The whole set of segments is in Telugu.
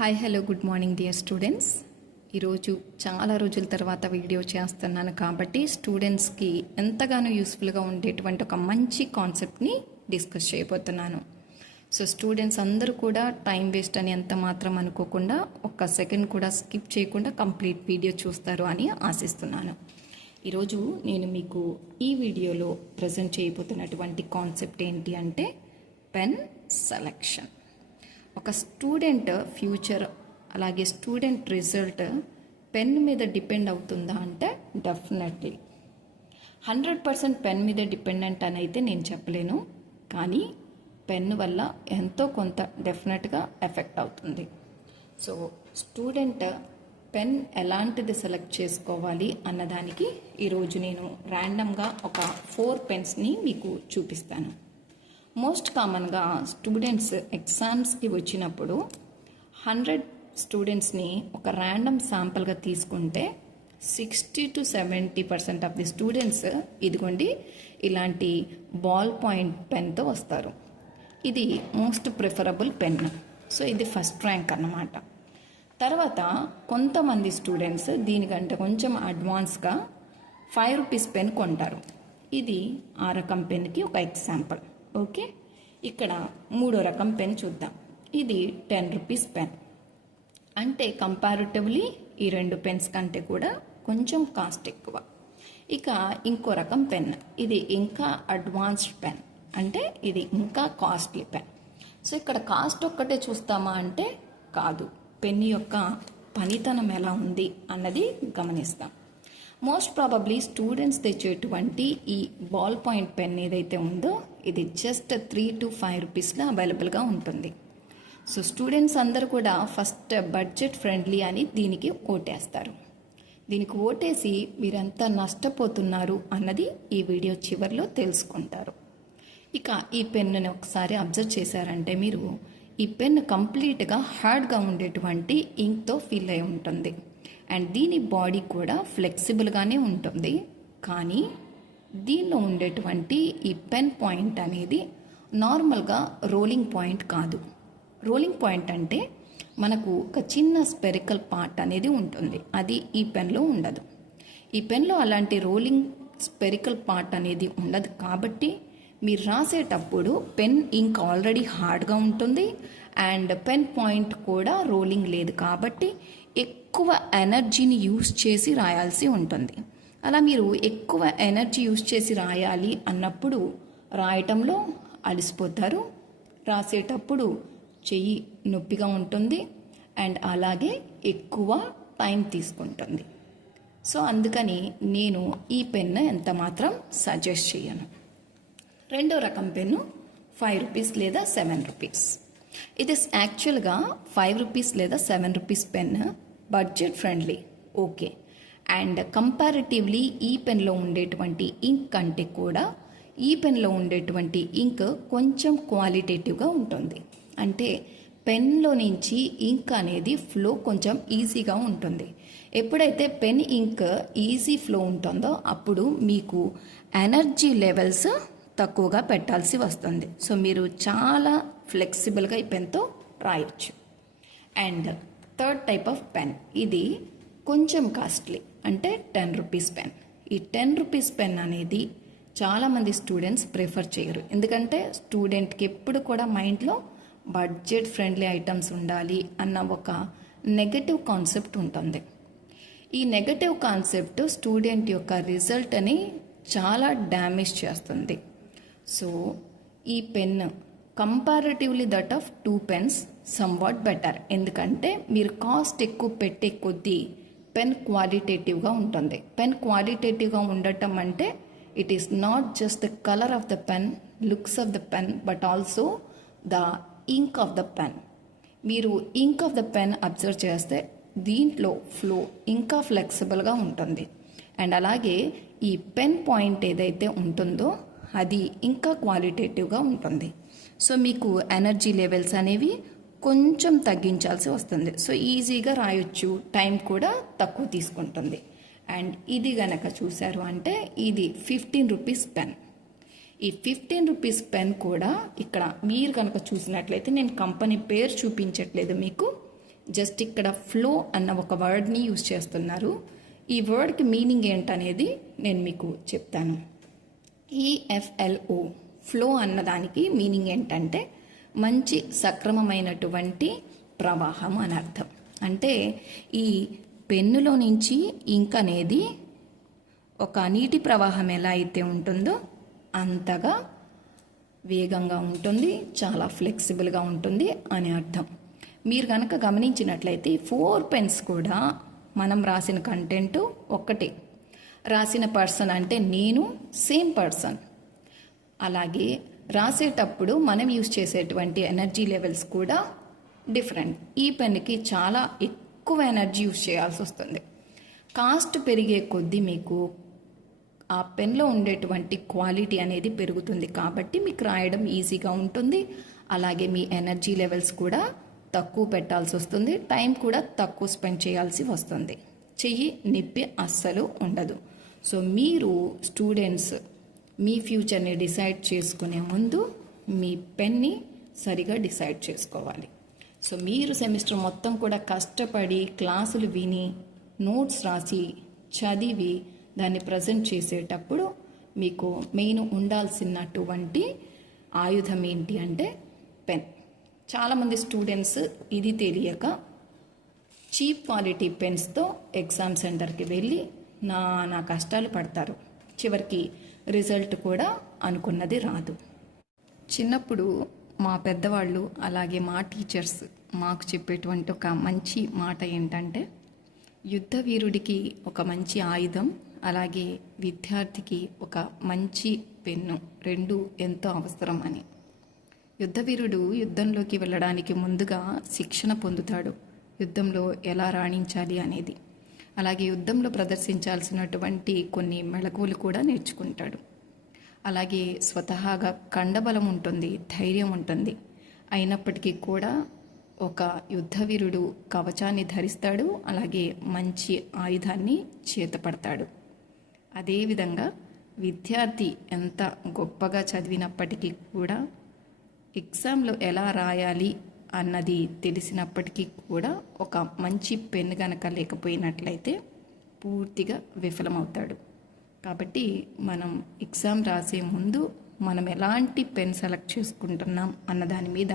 Hi hello good morning dear students. ఈరోజు చాలా రోజుల తర్వాత వీడియో చేస్తున్నాను కాబట్టి స్టూడెంట్స్కి ఎంతగానో యూస్ఫుల్గా ఉండేటువంటి ఒక మంచి కాన్సెప్ట్ని డిస్కస్ చేయబోతున్నాను. సో స్టూడెంట్స్ అందరూ కూడా టైం వేస్ట్ అని ఎంత మాత్రం అనుకోకుండా ఒక్క సెకండ్ కూడా స్కిప్ చేయకుండా కంప్లీట్ వీడియో చూస్తారు అని ఆశిస్తున్నాను. ఈరోజు నేను మీకు ఈ వీడియోలో ప్రజెంట్ చేయబోతున్నటువంటి కాన్సెప్ట్ ఏంటి అంటే పెన్ సెలెక్షన్. ఒక స్టూడెంట్ ఫ్యూచర్ అలాగే స్టూడెంట్ రిజల్ట్ పెన్ మీద డిపెండ్ అవుతుందా అంటే డెఫినెట్లీ 100% పెన్ మీద డిపెండెంట్ అని అయితే నేను చెప్పలేను, కానీ పెన్ వల్ల ఎంతో కొంత డెఫినెట్గా ఎఫెక్ట్ అవుతుంది. సో స్టూడెంట్ పెన్ ఎలాంటిది సెలెక్ట్ చేసుకోవాలి అన్నదానికి ఈరోజు నేను ర్యాండమ్గా ఒక 4 పెన్స్ని మీకు చూపిస్తాను. మోస్ట్ కామన్గా స్టూడెంట్స్ ఎగ్జామ్స్కి వచ్చినప్పుడు 100 స్టూడెంట్స్ని ఒక ర్యాండమ్ శాంపుల్గా తీసుకుంటే 60 to 70% ఆఫ్ ది స్టూడెంట్స్ ఇదిగోండి ఇలాంటి బాల్ పాయింట్ పెన్తో వస్తారు. ఇది మోస్ట్ ప్రిఫరబుల్ పెన్. సో ఇది ఫస్ట్ ర్యాంక్ అన్నమాట. తర్వాత కొంతమంది స్టూడెంట్స్ దీనికంటే కొంచెం అడ్వాన్స్గా 5 రూపీస్ పెన్ కొంటారు. ఇది ఆ రకం పెన్కి ఒక ఎగ్జాంపుల్. ఓకే, ఇక్కడ 3వ రకం పెన్ చూద్దాం. ఇది 10 రూపీస్ పెన్. అంటే కంపారిటివ్లీ ఈ 2 పెన్స్ కంటే కూడా కొంచెం కాస్ట్ ఎక్కువ. ఇక ఇంకో రకం పెన్, ఇది ఇంకా అడ్వాన్స్డ్ పెన్, అంటే ఇది ఇంకా కాస్ట్లీ పెన్. సో ఇక్కడ కాస్ట్ ఒక్కటే చూస్తామా అంటే కాదు, పెన్ యొక్క పనితనం ఎలా ఉంది అన్నది గమనిస్తాం. మోస్ట్ ప్రాబబ్లీ స్టూడెంట్స్ తెచ్చేటువంటి ఈ బాల్ పాయింట్ పెన్ ఏదైతే ఉందో ఇది జస్ట్ 3 to 5 రూపీస్లో అవైలబుల్గా ఉంటుంది. సో స్టూడెంట్స్ అందరూ కూడా ఫస్ట్ బడ్జెట్ ఫ్రెండ్లీ అని దీనికి ఓటేస్తారు. దీనికి ఓటేసి మీరెంత నష్టపోతున్నారు అన్నది ఈ వీడియో చివరిలో తెలుసుకుంటారు. ఇక ఈ పెన్నుని ఒకసారి అబ్జర్వ్ చేశారంటే మీరు ఈ పెన్ కంప్లీట్గా హార్డ్గా ఉండేటువంటి ఇంక్తో ఫిల్ అయి ఉంటుంది. అండ్ దీని బాడీ కూడా ఫ్లెక్సిబుల్గానే ఉంటుంది, కానీ దీనిలో ఉండేటువంటి ఈ పెన్ పాయింట్ అనేది నార్మల్గా రోలింగ్ పాయింట్ కాదు. రోలింగ్ పాయింట్ అంటే మనకు ఒక చిన్న స్పెరికల్ పార్ట్ అనేది ఉంటుంది, అది ఈ పెన్లో ఉండదు. ఈ పెన్లో అలాంటి రోలింగ్ స్పెరికల్ పార్ట్ అనేది ఉండదు కాబట్టి మీరు రాసేటప్పుడు పెన్ ఇంక్ ఆల్రెడీ హార్డ్గా ఉంటుంది అండ్ పెన్ పాయింట్ కూడా రోలింగ్ లేదు కాబట్టి ఎక్కువ ఎనర్జీని యూస్ చేసి రాయాల్సి ఉంటుంది. అలా మీరు ఎక్కువ ఎనర్జీ యూస్ చేసి రాయాలి అన్నప్పుడు రాయటంలో అలసిపోతారు, రాసేటప్పుడు చెయ్యి నొప్పిగా ఉంటుంది అండ్ అలాగే ఎక్కువ టైం తీసుకుంటుంది. సో అందుకని నేను ఈ పెన్ను ఎంత మాత్రం సజెస్ట్ చేయను. 2వ రకం పెన్ను 5 రూపీస్ లేదా 7 రూపీస్. ఇది యాక్చువల్గా 5 రూపీస్ లేదా 7 rupees pen, budget friendly, okay. And comparatively ఈ పెన్లో ఉండేటువంటి ఇంక్ కంటే కూడా ఈ పెన్లో ఉండేటువంటి ఇంక్ కొంచెం క్వాలిటేటివ్గా ఉంటుంది. అంటే పెన్లో నుంచి ఇంక్ అనేది ఫ్లో కొంచెం ఈజీగా ఉంటుంది. ఎప్పుడైతే పెన్ ఇంక్ ఈజీ ఫ్లో ఉంటుందో అప్పుడు మీకు ఎనర్జీ లెవెల్స్ తక్కువగా పెట్టాల్సి వస్తుంది. సో మీరు చాలా ఫ్లెక్సిబుల్గా ఈ పెన్తో రాయొచ్చు. And 3rd type of pen, ఇది కొంచెం కాస్ట్లీ, అంటే 10 రూపీస్ పెన్. ఈ 10 రూపీస్ పెన్ అనేది చాలామంది స్టూడెంట్స్ ప్రిఫర్ చేయరు, ఎందుకంటే స్టూడెంట్కి ఎప్పుడు కూడా మైండ్లో బడ్జెట్ ఫ్రెండ్లీ ఐటమ్స్ ఉండాలి అన్న ఒక నెగటివ్ కాన్సెప్ట్ ఉంటుంది. ఈ నెగటివ్ కాన్సెప్ట్ స్టూడెంట్ యొక్క రిజల్ట్ని చాలా డ్యామేజ్ చేస్తుంది. సో ఈ pen comparatively that of 2 pens somewhat better, ఎందుకంటే మీరు కాస్ట్ ఎక్కువ పెట్టే కొద్దీ పెన్ క్వాలిటేటివ్గా ఉంటుంది. పెన్ క్వాలిటేటివ్గా ఉండటం అంటే it is not just the colour of the pen, looks of the pen, but also the ink of the pen. మీరు ink of the pen observe చేస్తే దీంట్లో ఫ్లో ఇంకా ఫ్లెక్సిబుల్గా ఉంటుంది అండ్ అలాగే ఈ పెన్ పాయింట్ ఏదైతే ఉంటుందో అది ఇంకా క్వాలిటేటివ్గా ఉంటుంది. సో మీకు ఎనర్జీ లెవెల్స్ అనేవి కొంచెం తగ్గించాల్సి వస్తుంది. సో ఈజీగా రాయొచ్చు, టైం కూడా తక్కువ తీసుకుంటుంది. అండ్ ఇది గనక చూశారు అంటే ఇది 15 రూపీస్ పెన్. ఈ 15 రూపీస్ పెన్ కూడా ఇక్కడ మీరు కనుక చూసినట్లయితే, నేను కంపెనీ పేరు చూపించట్లేదు మీకు, జస్ట్ ఇక్కడ ఫ్లో అన్న ఒక వర్డ్ని యూజ్ చేస్తున్నారు. ఈ వర్డ్కి మీనింగ్ ఏంటనేది నేను మీకు చెప్తాను. EFLO ఫ్లో అన్నదానికి మీనింగ్ ఏంటంటే మంచి సక్రమమైనటువంటి ప్రవాహం అని అర్థం. అంటే ఈ పెన్నులో నుంచి ఇంక్ అనేది ఒక నీటి ప్రవాహం ఎలా అయితే ఉంటుందో అంతగా వేగంగా ఉంటుంది, చాలా ఫ్లెక్సిబుల్గా ఉంటుంది అని అర్థం. మీరు కనుక గమనించినట్లయితే 4 పెన్స్ కూడా మనం రాసిన కంటెంట్ ఒక్కటే, రాసిన పర్సన్ అంటే నేను సేమ్ పర్సన్. అలాగే రాసేటప్పుడు మనం యూజ్ చేసేటువంటి ఎనర్జీ లెవెల్స్ కూడా డిఫరెంట్. ఈ పెన్కి చాలా ఎక్కువ ఎనర్జీ యూజ్ చేయాల్సి వస్తుంది. కాస్ట్ పెరిగే కొద్దీ మీకు ఆ పెన్లో ఉండేటువంటి క్వాలిటీ అనేది పెరుగుతుంది, కాబట్టి మీకు రాయడం ఈజీగా ఉంటుంది. అలాగే మీ ఎనర్జీ లెవెల్స్ కూడా తక్కువ పెట్టాల్సి వస్తుంది, టైం కూడా తక్కువ స్పెండ్ చేయాల్సి వస్తుంది, చెయ్యి నొప్పి అస్సలు ఉండదు. సో మీరు స్టూడెంట్స్ మీ ఫ్యూచర్ని డిసైడ్ చేసుకునే ముందు మీ పెన్ని సరిగా డిసైడ్ చేసుకోవాలి. సో మీరు సెమిస్టర్ మొత్తం కూడా కష్టపడి క్లాసులు విని నోట్స్ రాసి చదివి దాన్ని ప్రజెంట్ చేసేటప్పుడు మీకు మెయిన్ ఉండాల్సినటువంటి ఆయుధం ఏంటి అంటే పెన్. చాలామంది స్టూడెంట్స్ ఇది తెలియక చీప్ క్వాలిటీ పెన్స్తో ఎగ్జామ్ సెంటర్కి వెళ్ళి నా కష్టాలు పడతారు. చివరికి రిజల్ట్ కూడా అనుకున్నది రాదు. చిన్నప్పుడు మా పెద్దవాళ్ళు అలాగే మా టీచర్స్ మాకు చెప్పేటువంటి ఒక మంచి మాట ఏంటంటే యుద్ధ వీరుడికి ఒక మంచి ఆయుధం, అలాగే విద్యార్థికి ఒక మంచి పెన్ను, రెండు ఎంతో అవసరం అని. యుద్ధవీరుడు యుద్ధంలోకి వెళ్ళడానికి ముందుగా శిక్షణ పొందుతాడు, యుద్ధంలో ఎలా రాణించాలి అనేది. అలాగే యుద్ధంలో ప్రదర్శించాల్సినటువంటి కొన్ని మెళకువలు కూడా నేర్చుకుంటాడు. అలాగే స్వతహాగా కండబలం ఉంటుంది, ధైర్యం ఉంటుంది. అయినప్పటికీ కూడా ఒక యుద్ధవీరుడు కవచాన్ని ధరిస్తాడు, అలాగే మంచి ఆయుధాన్ని చేతపడతాడు. అదేవిధంగా విద్యార్థి ఎంత గొప్పగా చదివినప్పటికీ కూడా ఎగ్జామ్లో ఎలా రాయాలి అన్నది తెలిసినప్పటికీ కూడా ఒక మంచి పెన్ కనుక లేకపోయినట్లయితే పూర్తిగా విఫలమవుతాడు. కాబట్టి మనం ఎగ్జామ్ రాసే ముందు మనం ఎలాంటి పెన్ సెలెక్ట్ చేసుకుంటున్నాం అన్న దాని మీద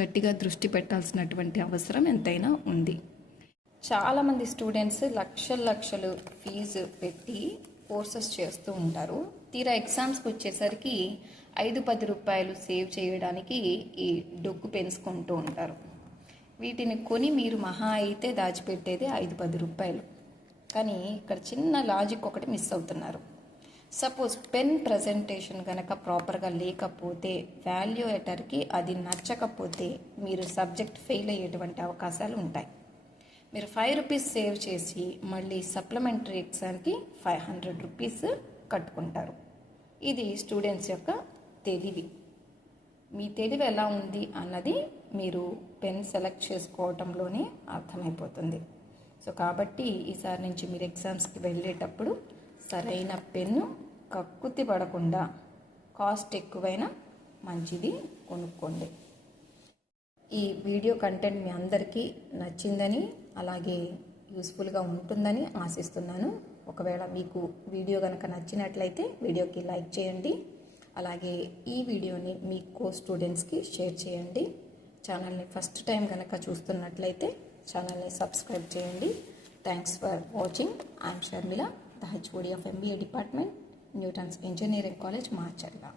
గట్టిగా దృష్టి పెట్టాల్సినటువంటి అవసరం ఎంతైనా ఉంది. చాలామంది స్టూడెంట్స్ లక్షలు ఫీజు పెట్టి కోర్సెస్ చేస్తూ ఉంటారు. తీరా ఎగ్జామ్స్కి వచ్చేసరికి 5-10 రూపాయలు సేవ్ చేయడానికి ఈ డొక్కు పెన్స్ కొంటూ ఉంటారు. వీటిని కొని మీరు మహా అయితే దాచిపెట్టేది 5-10 రూపాయలు. కానీ ఇక్కడ చిన్న లాజిక్ ఒకటి మిస్ అవుతున్నారు. సపోజ్ పెన్ ప్రజెంటేషన్ కనుక ప్రాపర్గా లేకపోతే, వాల్యుయేటర్కి అది నచ్చకపోతే మీరు సబ్జెక్ట్ ఫెయిల్ అయ్యేటువంటి అవకాశాలు ఉంటాయి. మీరు 5 రూపీస్ సేవ్ చేసి మళ్ళీ సప్లిమెంటరీ ఎగ్జామ్కి 500 రూపీస్ కట్టుకుంటారు. ఇది స్టూడెంట్స్ యొక్క తెలివి. మీ తెలివి ఎలా ఉంది అన్నది మీరు పెన్ సెలెక్ట్ చేసుకోవటంలోనే అర్థమైపోతుంది. సో కాబట్టి ఈసారి నుంచి మీరు ఎగ్జామ్స్కి వెళ్ళేటప్పుడు సరైన పెన్ను కక్కుతి పడకుండా కాస్ట్ ఎక్కువైనా మంచిది కొనుక్కోండి. ఈ వీడియో కంటెంట్ మీ అందరికీ నచ్చిందని, అలాగే యూస్ఫుల్గా ఉంటుందని ఆశిస్తున్నాను. ఒకవేళ మీకు వీడియో కనుక నచ్చినట్లయితే వీడియోకి లైక్ చేయండి. అలాగే ఈ వీడియోని మీ కో స్టూడెంట్స్కి షేర్ చేయండి. ఛానల్ని ఫస్ట్ టైం కనుక చూస్తున్నట్లయితే ఛానల్ని సబ్స్క్రైబ్ చేయండి. Thanks for watching. I'm Sharmila, the HOD of MBA Department, Newton's Engineering College, Marchalla.